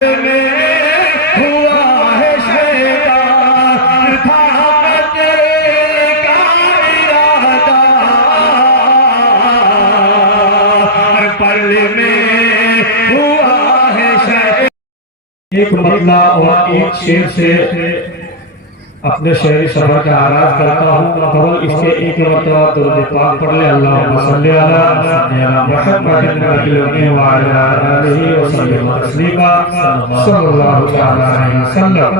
में हुआ है शैतान था कत्ल का इरादा, पल में हुआ है शैतान। एक मतला और एक शेर से अपने शहरी सफर का आगाज करता हूँ। केवल इसके एक मरतबा दुरूद पाक पढ़ ले। अल्लाहुम्मा सल्ली अला मुहम्मदिन नबी व अला आलिहि व सल्लम तस्लीमा सल्लल्लाहु अलैहि वसल्लम।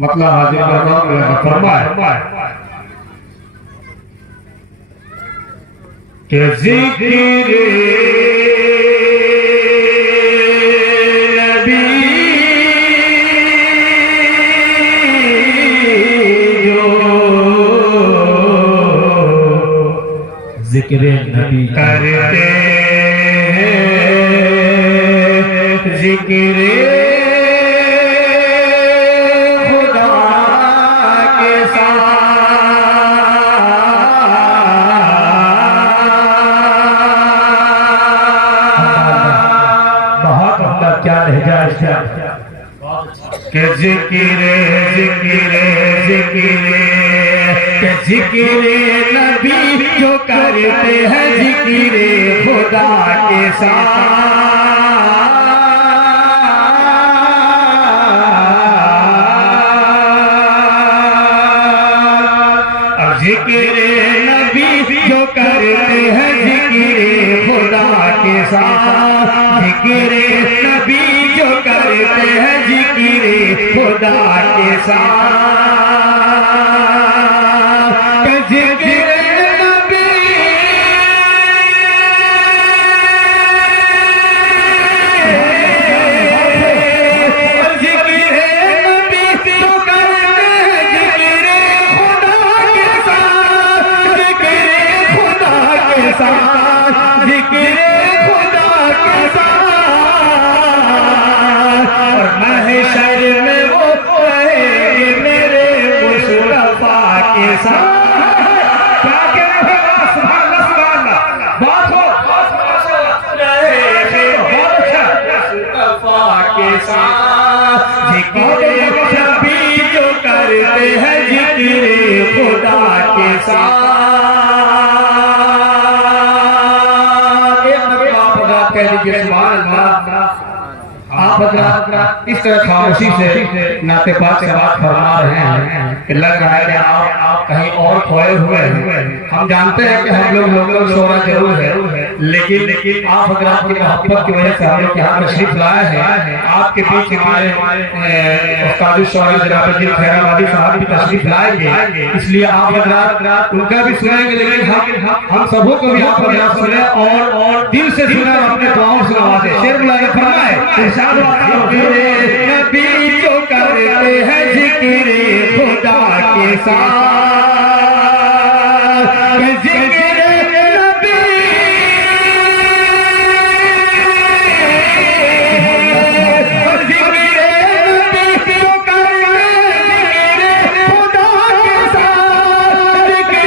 मतलब हाजिर करना फरमाए कि जिक्र जिक्र नबी करते जिक्र खुदा के साथ बहुत मतलब क्या लहजा है कि जिक्र जिक्र जिक्र जिक्र नबी जो करते हैं जिक्र खुदा के साथ, जिक्र नबी जो करते हैं जिक्र खुदा के साथ, जिक्र नबी जो करते हैं जिक्र खुदा के साथ, आप इस तरह खामोशी से नाते पाक से बात फरमा रहे हैं कि लग रहा है कि आप कहीं और खोए हुए हैं। हम जानते हैं कि हम लोग शोरा जरूर है, लेकिन आप अगर आपकी मोहब्बत की वजह से हम लोग यहाँ तशरीफ लाए हैं, आपके बीच हमारे उस्ताद शौरा जनाब खैराबादी साहब भी तशरीफ लाएंगे, इसलिए आप अगर उनका भी सुनेंगे, लेकिन हम सबों को भी आप अगर सुने और दिल से सुने, अपने दुआओं से नवाजे। शेर बुलाए फरमाए नबी जो करते हैं जिक्र खुदा के साथ, जिक्र नबी जिक्र नबी जो करते हैं खुदा के साथ, जिक्र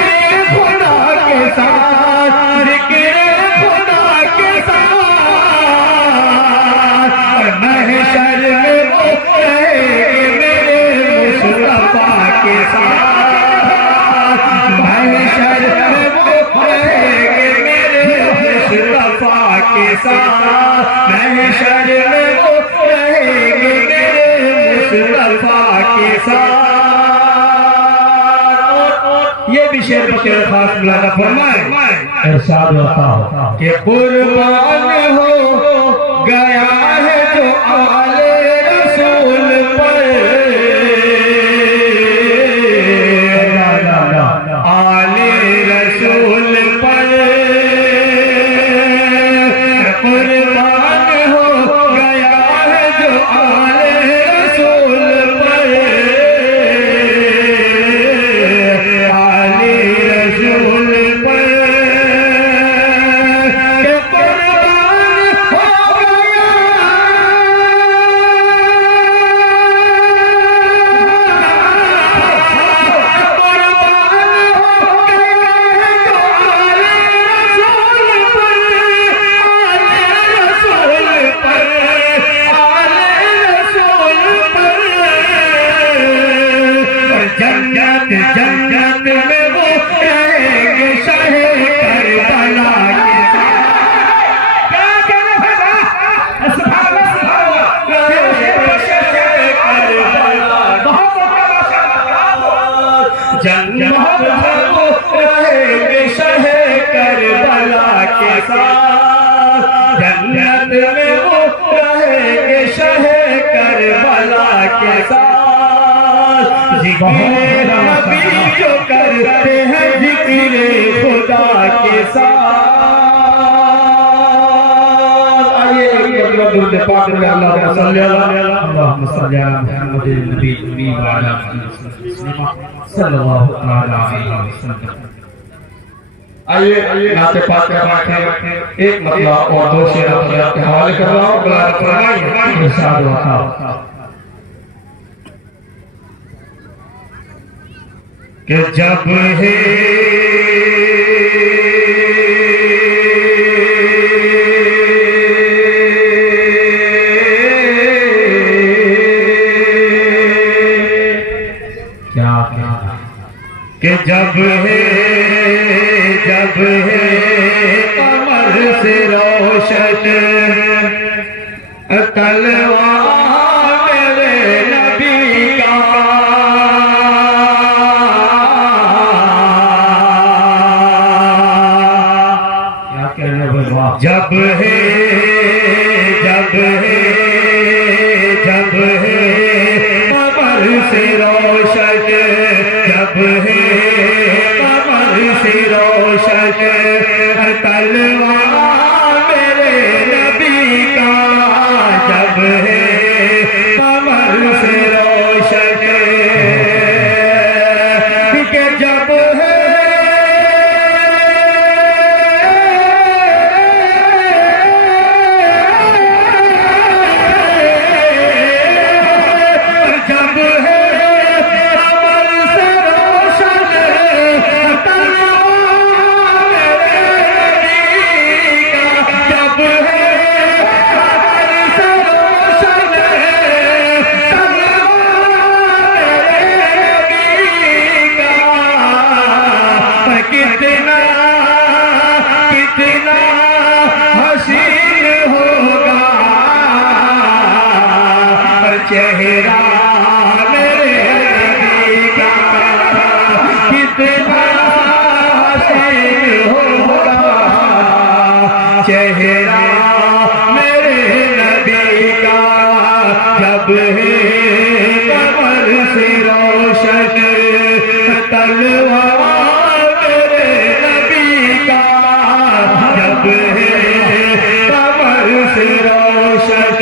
खुदा के साथ, जिक्र खुदा के साथ, महशर में वो मेरे मुस्तफा के साथ, महशर में वो मेरे मुस्तफा के साथ, महशर में वो मेरे मुस्तफा के साथ। ये भी शेर बशेर खास बुलाना फरमाए, इरशाद होता हो कि कुर्बान हो गया है जो आले रसूल पर, आले रसूल पर कुर्बान हो गया है जो आले रसूल पर, आले रसूल पर कुर्बान जन्नत में वो रहेंगे शहे करबला के साथ। क्या कहना भाई, सुभान अल्लाह, शहे करबला, बहुत जन्नत में वो रहेंगे शहे करबला के साथ, जन्नत में वो रहेंगे शहे करबला के साथ। जिक्र नबी जो करते हैं जिक्र खुदा के साथ। आइए दुरूद पाक में अल्लाहुम्मा सल्ली अला मुहम्मदिन नबी व अला आलिहि सल्लल्लाहु अलैहि वसल्लम। आइए नाते पाक के बारे एक मतलब और दो शेर आपके हवाले कर रहा हूँ, बला फरमाइए इरशाद हुआ कि जब है क्या कि जब है कमर से रोशन तलवार मेरे नबी का, जब है कमर से रोशन, जब है कमर से रोशन तलवार मेरे नबी का, जब है कमर से रोशन कि जब है कितना हसीन होगा पर चेहरा मेरे नबी का, कितना हसीन होगा चेहरा मेरे नबी का, जब है कमर से रोशन तलवार जब है कमर से रोशन।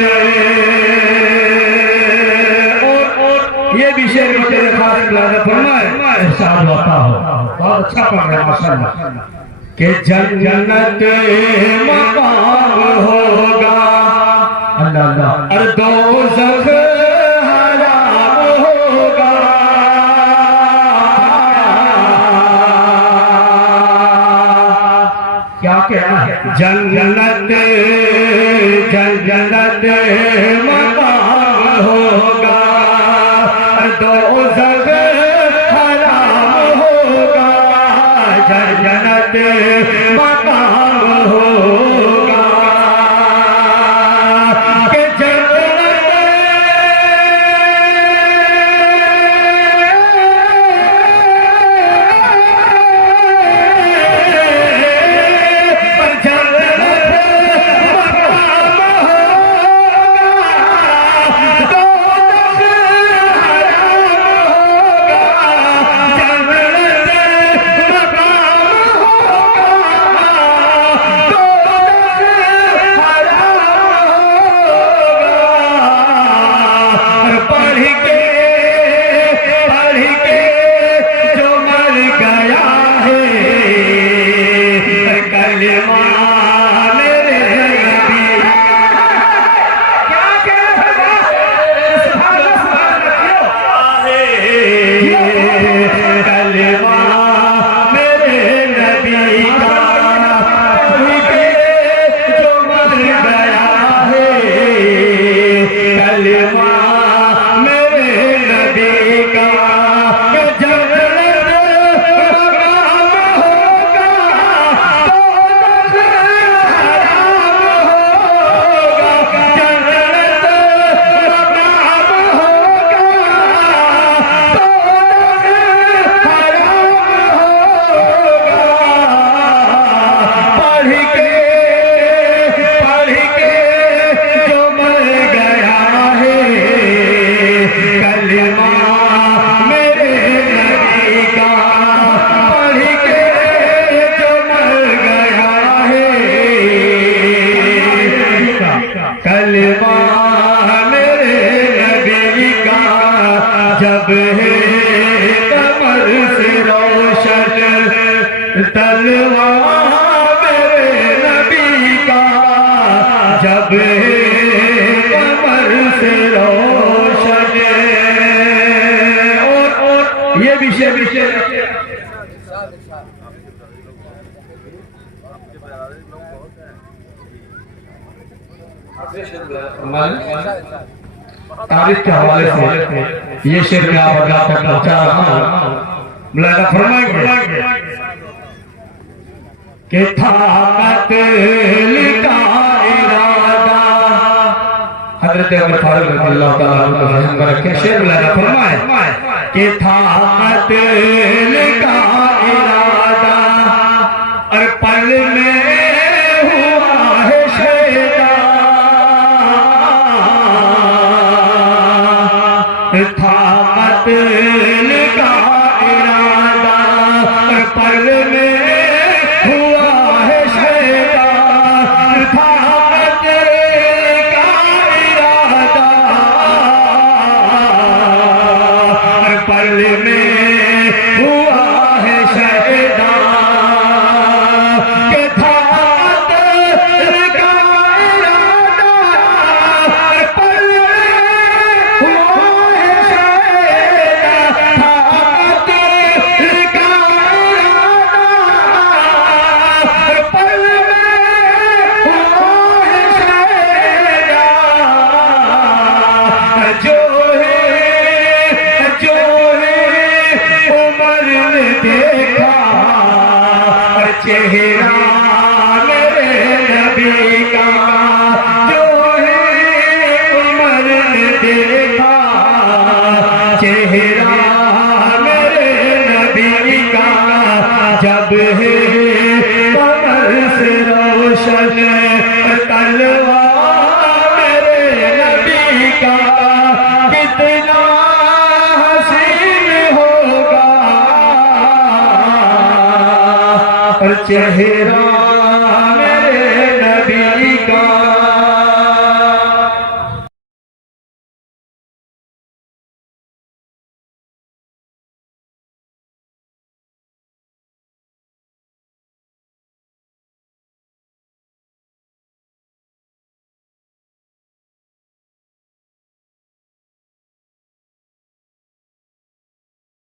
और ये भी शेर में तेरे खास फरमाए इरशाद होता हो, बहुत अच्छा पढ़ रहे माशाअल्लाह कि जन्नत मकाम होगा अल्लाह अल्लाह और दोज़ख हराम होगा, क्या कहना है, जन्नत मकाम होगा दोज़ख हराम होगा, जन्नत मकाम होगा कि जब है कमर से रोशन तलवार मेरे नबी का, जब है कमर से रोशन। और ये विषय तारीख के हवाले से ये शेर में आप तक पहुंचा रहा हूं। मुलाजा फरमाएंगे कि था कत्ल का इरादा, हजरत उमर फारूक रज़ियल्लाहु ताला अन्हु को ध्यान में रखें। शेर मुलाजा फरमाए कि था कत्ल का इरादा और पल में हुआ है शैदा, था कत्ल का इरादा और पल में हुआ है शैदा, था कत्ल का इरादा और पल में हुआ है शैदा, के था कत्ल का इरादा और पल में हुआ है शैदा, था कत्ल का इरादा और पल में हुआ है शैदा। जो है उमर ने देखा और चेहरा मेरे नबी का, जो है उमर ने देखा चेहरा मेरे नबी का, जब है कमर से रोशन तलवार मेरे नबी का, कितना हसीन होगा और चेहरा